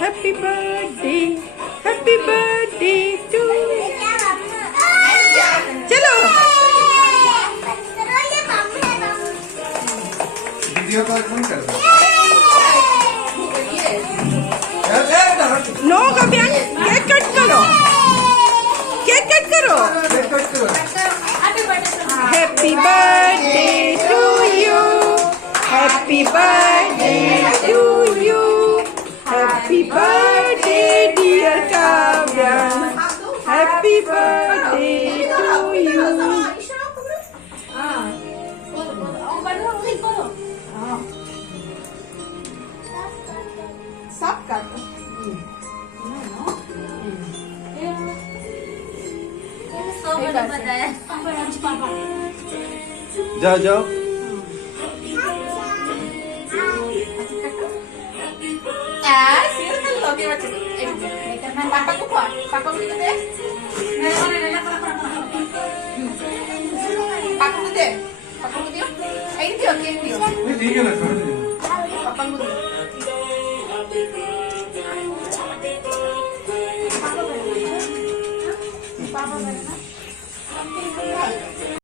Happy birthday, happy birthday to you. चलो video call कौन कर रहा नो कभी केक कट करो, केक कट करो. Happy birthday to you, happy birthday to you, happy birthday dear Kavyan, happy birthday to you. सब कर जाओ जाओ पापा को पापा को दे पापा को दे पापा को दियो ऐ दियो केक दियो नहीं ठीक है ना छोड़ दे पापा को दे पापा